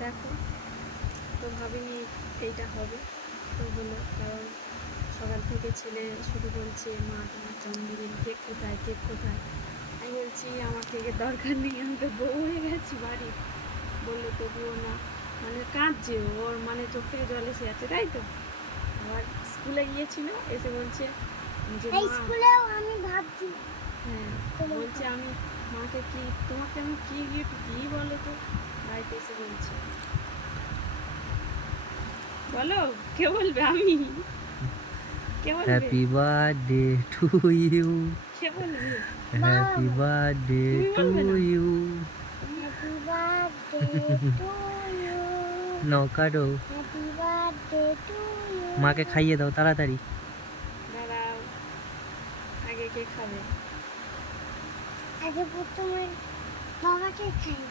দেখো, তো ভাবিনি এইটা হবে, তো হলো। কারণ সকাল থেকে ছেলে শুধু বলছে, মা তোমার জন্মদিন, কেক কোথায়, কেক কোথায়। আমি বলছি আমার কেকের দরকার নেই, আমি তো বউ হয়ে গেছি বাড়ির। বললো তবুও না, মানে কাঁদছে ওর, মানে চোখ থেকে জল এসে যাচ্ছে, তাই তো। আবার স্কুলে গিয়েছিল, এসে বলছে যে এই মা, স্কুলেও আমি ভাবছি। হ্যাঁ, বলছে আমি মাকে কি, তোমাকে আমি কি গিফট দিই বলো তো। বাড়িতে এসে বলছে, বলো কে বলবে, আমি কে বলবে, হ্যাপি বার্থডে টু ইউ, কে বলবে, হ্যাপি বার্থডে তুমি টু বলবে না। You. Happy birthday to you, নাও কাটো, হ্যাপি বার্থডে টু ইউ। মাকে খাইয়ে দাও তাড়াতাড়ি। দাঁড়াও, আগে কে খাবে? আগে প্রথমে বাবাকে খাই।